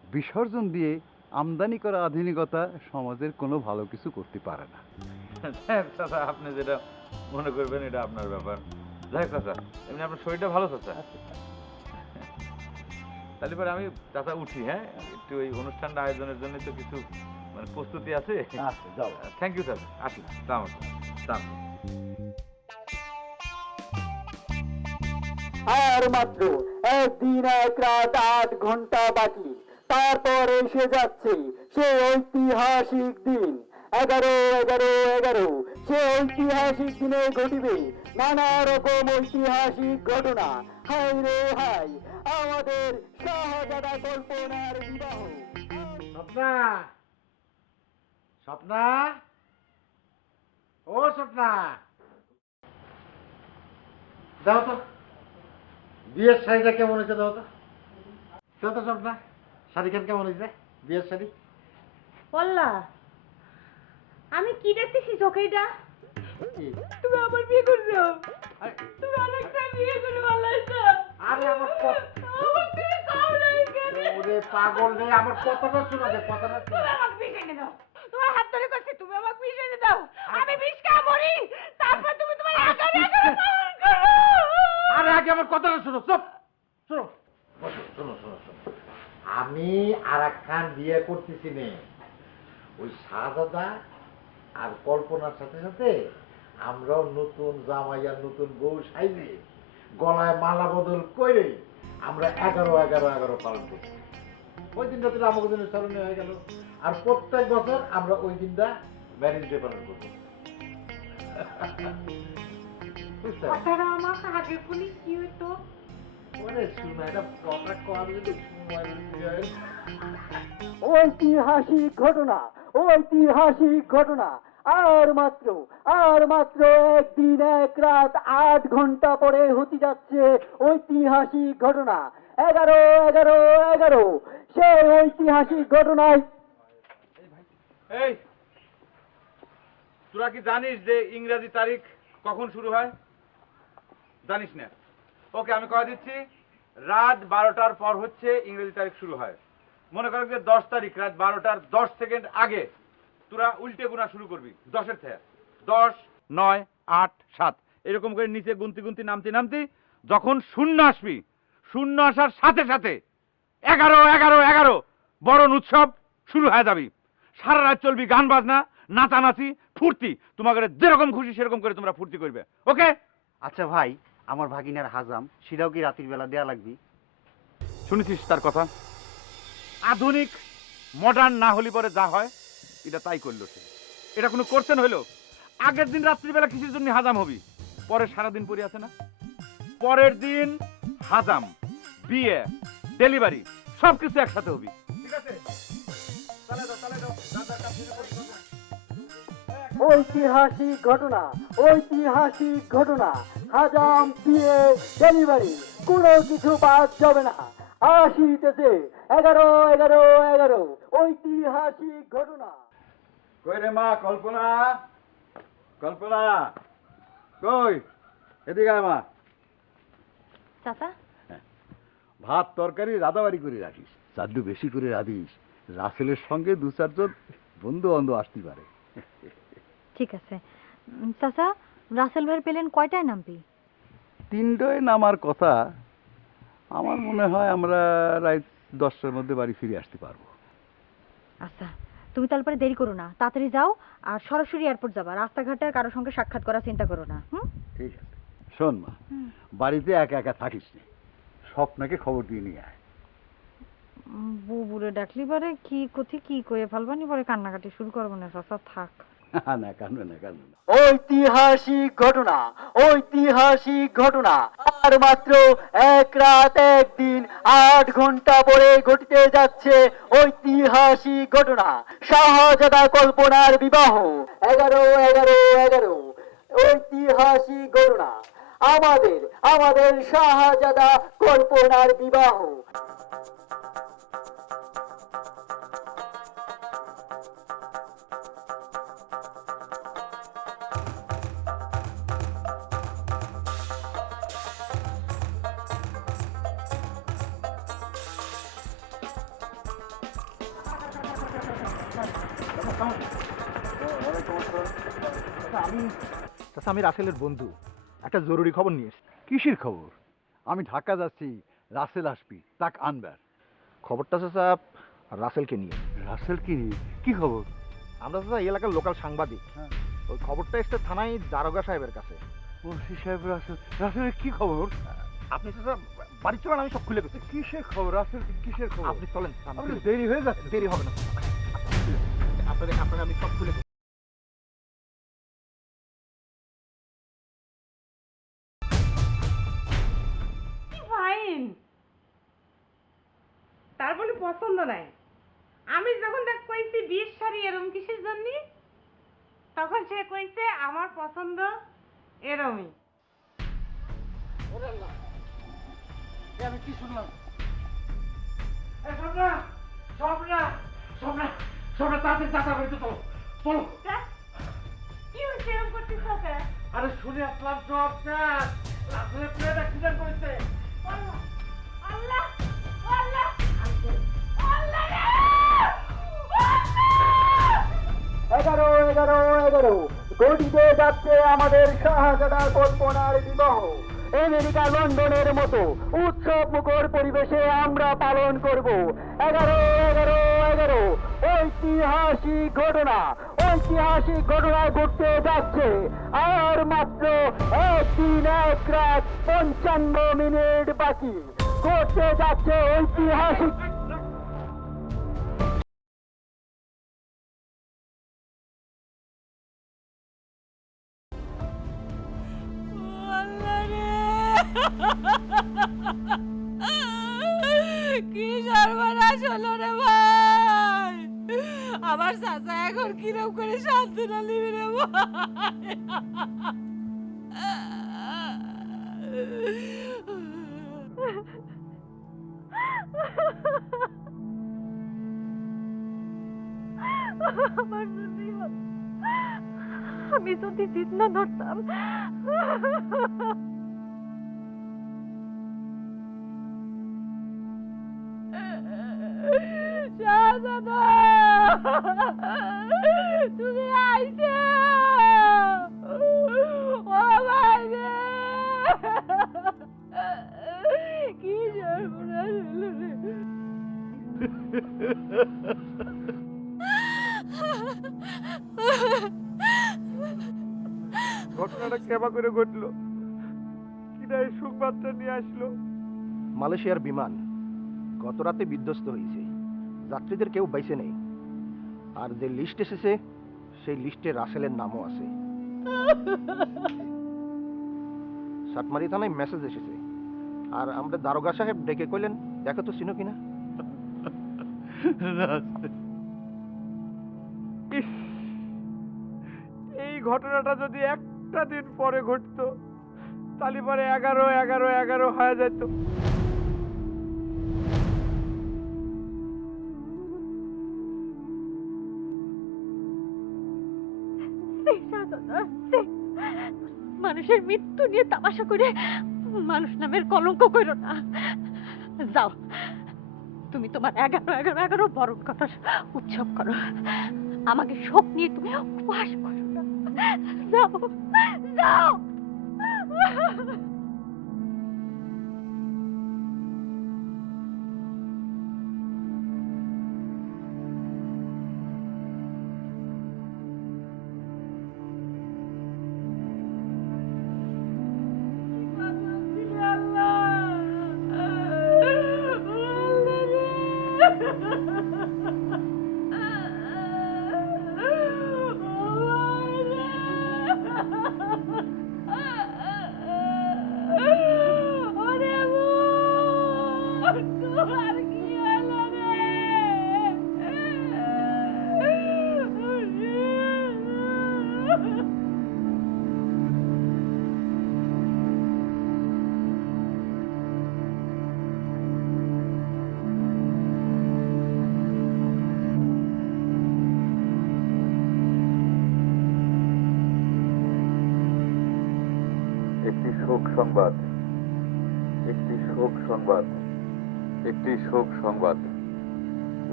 বিসর্জন দিয়ে আমদানি করা আধুনিকতা সমাজের কোনো ভালো কিছু করতে পারে না। চাচা আপনি যেটা মনে করবেন এটা আপনার ব্যাপার। যাই চাচা, এমনি আপনার শরীরটা ভালো চাচা? তাহলে পরে আমি চাচা উঠি, হ্যাঁ? একটু ওই অনুষ্ঠানটা আয়োজনের জন্য তো কিছু মানে প্রস্তুতি আছে। আচ্ছা, যাও। থ্যাংক ইউ চাচা, আসি। সালাম সালাম। আর মাত্র 1 দিন 1 রাত 8 ঘন্টা বাকি, তারপর এসে যাচ্ছে সেই ঐতিহাসিক দিন 11-11-11। সে ঐতিহাসিক দিনে ঘটিবে নানা রকম ঐতিহাসিক ঘটনা। হাই রে হাই, আমাদের শাহজাদা কল্পনার বিবাহ। স্বপ্না, স্বপ্না, ও স্বপ্না, দাও তো বিয়ের শাড়িটা কেমন হয়েছে, দাও তো। দাও তো স্বপ্না, শাড়িখান কেমন হয়েছে, বিয়ের শাড়ি? বললা, আমি কি দেখতেছি চোখেটা? কি? তুমি আবার বিয়ে করছো? আরে, তুমি আরেকটা বিয়ে করে ভালোবাসো? আরে আমার আমার তুমি কাউ নাই কেন? ওরে পাগল রে, আমার কথাটা শোনা দে, কথাটা তুমি শোনা। আমাকে বিষ এনে দাও। তোমার হাত ধরে করছি, তুমি আমাকে বিষ এনে দাও। আমি বিষ খা মরি, তারপর তুমি তোমার আগামী পালন করো। আরে আগে আমার কথাটা শোনো, চুপ, শোনো, বসো, শোনো শোনো শোনো। আমি আরাক বিয়ে করতেছি নে, ওই শাহজাদা আর কল্পনার সাথে সাথে আমরাও নতুন জামাই আর নতুন বউ সাইজে গলায় মালা বদল করে আমরা 11-11-11 পালন করছি। ওই দিনটা তো আমাদের জন্য স্মরণীয় হয়ে গেল। আর প্রত্যেক বছর আমরা ওই দিনটা ম্যারেজ ডে পালন করবো। বুঝতে পারছো? কথাটা আমার আগে বলি কি হইতো? ওরে শোনা, এটা কথা কওয়ার যদি সময় হয়। ঐতিহাসিক ঘটনা, ঐতিহাসিক ঘটনা। আর মাত্র একদিন এক রাত 8 ঘন্টা পরে হতে যাচ্ছে ঐতিহাসিক ঘটনা। 11 সেই ঐতিহাসিক ঘটনায় এই তোরা কি জানিস যে ইংরেজি তারিখ কখন শুরু হয়? জানিস না? ওকে, আমি কয়ে দিচ্ছি, রাত 12টার পর হচ্ছে ইংরেজি তারিখ শুরু হয়। মনে কর যে 10 তারিখ রাত 12টার 10 সেকেন্ড আগে তোরা উল্টে গোনা শুরু করবি 10-এর থেকে। 10, 9, 8, 7 এরকম করে নিচে গুনতি নামতি যখন শূন্য আসবি, শূন্য আসার সাথে সাথে 11 বরণ উৎসব শুরু হয়ে যাবি। সারা রাত চলবি গান বাজনা, নাচানাচি, ফুর্তি। তোমাদের যেরকম খুশি সেরকম করে তোমরা ফুর্তি করবে। ওকে? আচ্ছা ভাই, আমার ভাগিনার হাজাম সেটাও কি রাতের বেলা দেয়া লাগবে? শুনেছিস তার কথা? আধুনিক মডার্ন না হলে পরে যা হয় এটা তাই করলো সে। এটা কোনো কোর্সেন হইলো? আগের দিন রাত্রিবেলা কিসের জন্য হাজাম হবি, পরে সারাদিন পরে আছে না? পরের দিন হাজাম, বিয়ে, ডেলিভারি সবকিছু একসাথে হবি। ঠিক আছে? চালে দাও দাদার কাছে ঐতিহাসিক ঘটনা। হাজাম, বিয়ে, ডেলিভারি কোনো কিছু বাদ যাবে না। আসিতেছে 11 ঐতিহাসিক ঘটনা। কই রে মা কল্পনা, কই এদিকে আয় মা। চাচা, ভাত তরকারি রাঁধাবাড়ি করে রাখিস, চাদ্দু বেশি করে রাঁধিস। রাসেলের সঙ্গে 2-4 জন বন্ধু বান্ধব আসতে পারে। ঠিক আছে। চাচা, রাসেল ভাইয়ের প্লেন কয়টায় নামবি? 3টায় নামার কথা। আমার মনে হয় আমরা রাত 10টার মধ্যে বাড়ি ফিরে আসতে পারবো। আচ্ছা, তুমি তারপরে দেরি করো না, তাড়াতাড়ি যাও আর সরাসরি এয়ারপোর্ট যাবা। রাস্তাঘাটে আর কারোর সঙ্গে সাক্ষাৎ করার চিন্তা করো না। ঠিক আছে। শোন মা, বাড়িতে একা একা থাকিস না, স্বপ্নকে খবর দিয়ে নিয়ে আয়। বুবুরে ডাকলি পারে কি কথি কি কয়ে ফেলবানি, পরে কান্নাকাটি শুরু করবো না। চাচা থাক। না কাঁদবে না। ঐতিহাসিক ঘটনা। আর মাত্র 1 রাত 1 দিন 8 ঘন্টা পরে ঘটিতে যাচ্ছে ঐতিহাসিক ঘটনা। শাহজাদা কল্পনার বিবাহ। 11 ঐতিহাসিক ঘটনা। আমাদের শাহজাদা কল্পনার বিবাহ। আমি রাসেলের বন্ধু, একটা জরুরি খবর নিয়ে এসেছি। কিসের খবর? আমি ঢাকা যাচ্ছি, রাসেল আসবি, তাক আনবার। খবরটা চাচা রাসেলকে নিয়ে। রাসেল কি? কি খবর? আমরা চাচা এই এলাকার লোকাল সাংবাদিক। ওই খবরটা এসছে থানায় দারোগা সাহেবের কাছে। ওসি সাহেব, রাসেলের কি খবর? আপনি চাচা বাড়ি চলেন, আমি সব খুলে গেছি। কিসের খবর? রাসেল কিসের খবর? আপনি চলেন, দেরি হয়ে যাচ্ছে। দেরি হবে না। আপনাকে আমি সব খুলে গেছি। ফাইন, তার বলে পছন্দ নাই। আমি যখন দেখ কইছি 20 শাড়ি এরম কিসের জন্য, তখন সে কইছে আমার পছন্দ এরমই। আমি কি শুনলাম? স্বপ্না তাড়াতাড়ি চাচা বাড়িতে চলো। কি হয়েছে এরম করতেছ? আরে শুনে আসলাম সব স্যার, রাসেলের প্লেন অ্যাক্সিডেন্ট করেছে। আল্লাহ আল্লাহ আল্লাহ রে! 11 ঘটিতে যাচ্ছে আমাদের শাহজাদা কল্পনার বিবাহ। আমেরিকা লন্ডনের মতো উৎসব মুখর পরিবেশে আমরা পালন করব 11 ঐতিহাসিক ঘটনা ঘটতে যাচ্ছে। আর মাত্র 1 দিন 1 রাত 55 মিনিট বাকি ঘটতে যাচ্ছে ঐতিহাসিক। কি সর্বনাশ হলো রে ভাই, আমার চাচা এখন কিরম করে সান্ত্বনা নিবি রে ভাই। আমার যদি আমি যদি জিদ না ধরতাম, শাহজাদা, তুমি আইছে, ও ভাই রে, কি সর্বনাশ হলো রে। ঘটনাটা কেবা করে ঘটলো, কিনা এই সংবাদটা নিয়ে আসলো? মালয়েশিয়ার বিমান গত রাতে বিধ্বস্ত হয়েছে, যাত্রীদের কেউ বাইসে নেই, আর যে লিস্ট এসেছে সেই লিস্টে রাসেলের নামও আছে। সাতমারি থানায় মেসেজ এসেছে, আর আমরা দারোগা সাহেব ডেকে কইলেন দেখো তো চিনো কিনা। ইস, এই ঘটনাটা যদি একটা দিন পরে ঘটতো, তাহলে পরে 11-11-11 হয়ে যেত। মানুষের মৃত্যু নিয়ে তামাশা করে মানুষ নামের কলঙ্ক করো না। যাও, তুমি তোমার 11-11-11 বরণ করার উৎসব করো, আমাকে শোক নিয়ে তুমি উপবাস করো না। যাও যাও। একটি শোক সংবাদ, একটি শোক সংবাদ, একটি শোক সংবাদ।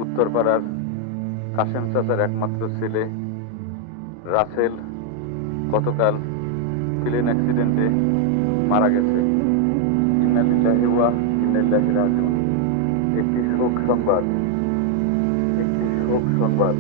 উত্তরপাড়ার কাশেম চাচার একমাত্র ছেলে রাসেল গতকাল প্লেন অ্যাক্সিডেন্টে মারা গেছে। ইন্না লিল্লাহি ওয়া ইন্না ইলাইহি রাজিউন। একটি শোক সংবাদ, একটি শোক সংবাদ।